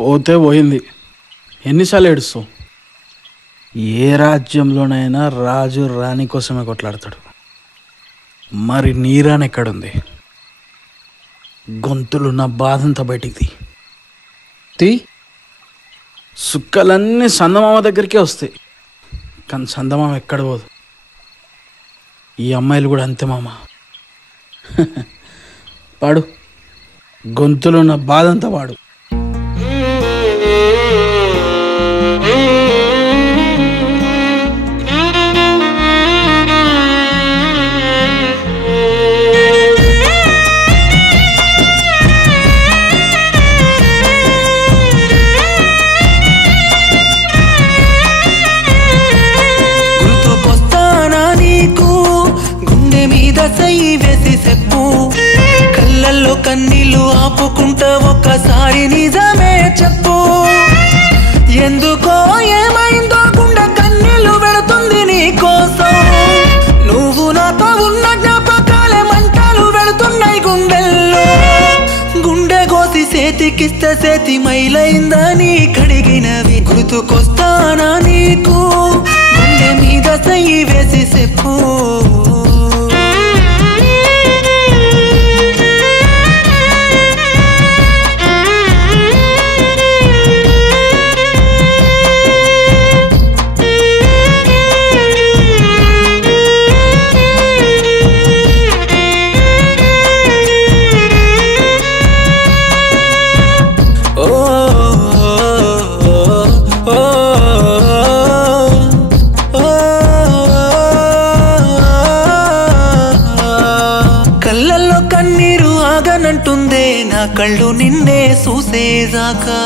పోతే పోయింది. ఎన్నిసార్లు ఏడుస్తావు? ఏ రాజ్యంలోనైనా రాజు రాణి కోసమే కొట్లాడతాడు. మరి నీ రాణి ఎక్కడుంది? గొంతులు నా బాధంతా బయటికి తీ. సుక్కలన్నీ సందమామ దగ్గరికే వస్తాయి, కానీ సందమామ ఎక్కడ పోదు. ఈ అమ్మాయిలు కూడా అంతే మామ. పాడు, గొంతులు నా బాధంతా పాడు. కళ్ళల్లో కన్నీళ్ళు ఆపుకుంటా ఒక్కసారి నిజమే చెప్పు. ఎందుకో ఏమైందో గుండె కన్నీళ్ళు పెడుతుంది నీ కోసం. నువ్వు నాతో ఉన్న జ్ఞాపకాలే మంటలు పెడుతున్నాయి గుండెల్లో. గుండె కోసి చేతికిస్తే చేతి మైలైందని కడిగినవి గుర్తుకొస్తానా నీకు? గుండె మీద చెయ్యి వేసి చెప్పు. కళ్ళల్లో కన్నీరు ఆగనంటుందే నా కళ్ళు నిన్నే చూసేదాకా.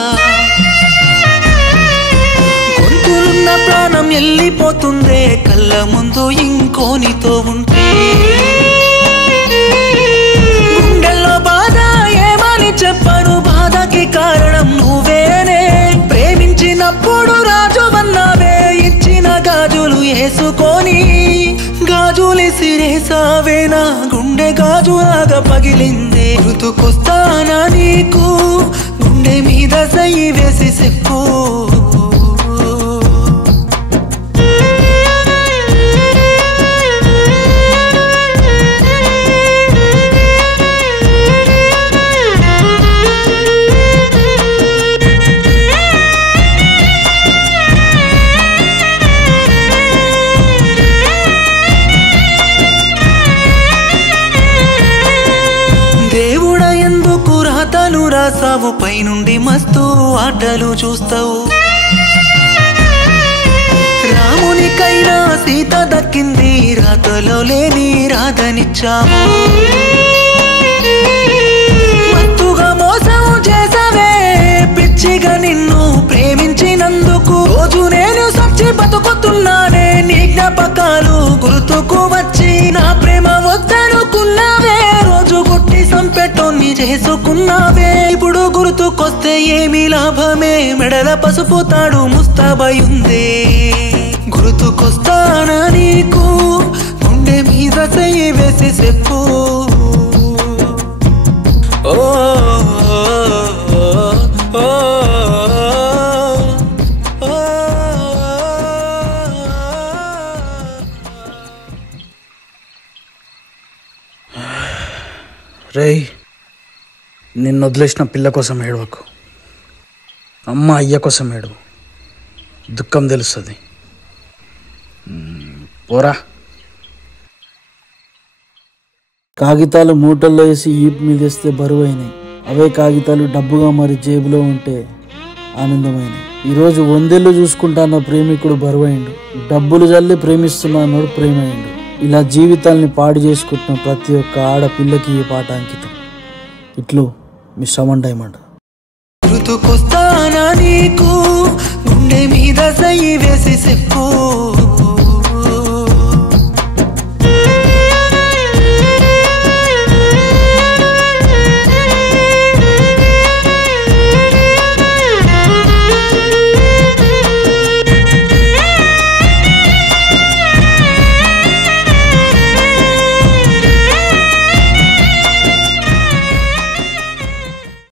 గొంతులున్న ప్రాణం వెళ్ళిపోతుందే కళ్ళ ముందు ఇంకోనితో ఉంటే. గుండెల్లో బాధ ఏమని చెప్పను, బాధకి కారణం నువ్వేనే. ప్రేమించినప్పుడు రాజు వన్నావే, ఇచ్చిన గాజులు వేసుకొని గాజులు సిరేసావే. నా గుండె గాజులాగా పగిలిందే. గుర్తుకొస్తానా నీకు? గుండె మీద చెయ్యి వేసి చెప్పు. దేవుడా ఎందుకు రాతలు రాసావు, పైనుండి మస్తు ఆటలు చూస్తావు. రామునికైనా సీత దక్కింది, రాతలో లేని రాధనిచ్చావు. మత్తుగా మోసం చేసావే, పిచ్చిగా నిన్ను ప్రేమించినందుకు రోజు నేను సచ్చి బతుకుతున్నానే. నీ జ్ఞాపకాలు గుర్తుకు వచ్చి నా ప్రేమ వద్దనుకున్నావే. రోజు గుట్టి సంపెట్టోన్ని చేసుకున్నావే. ఇప్పుడు గుర్తుకొస్తే ఏమి లాభమే, మెడల పసుపు తాడు ముస్తాబై ఉందే. గుర్తుకొస్తానా నీకు? గుండె మీద చెయ్యి వేసి చెప్పు. ఓ రేయ్, నిన్ను వదిలేసిన పిల్ల కోసం ఏడవకు, అమ్మ అయ్య కోసం ఏడవు. దుఃఖం తెలుస్తుంది. పోరా. కాగితాలు మూటల్లో వేసి ఈపు మీద వేస్తే బరువైనాయి. అవే కాగితాలు డబ్బుగా మరి జేబులో ఉంటే ఆనందమైనాయి. ఈరోజు 100 ఏళ్ళు చూసుకుంటాన్న ప్రేమికుడు బరువైండు. డబ్బులు జల్లి ప్రేమిస్తున్నాడు ప్రేమైండు. ఇలా జీవితాల్ని పాడు చేసుకుంటున్న ప్రతి ఒక్క ఆడపిల్లకి ఈ పాట అంకితం. ఇట్లు మీ శ్రవణ్ డైమండ్. గుర్తుకొస్తానా నీకు? గుండె మీద చెయ్యి వేసి చెప్పు.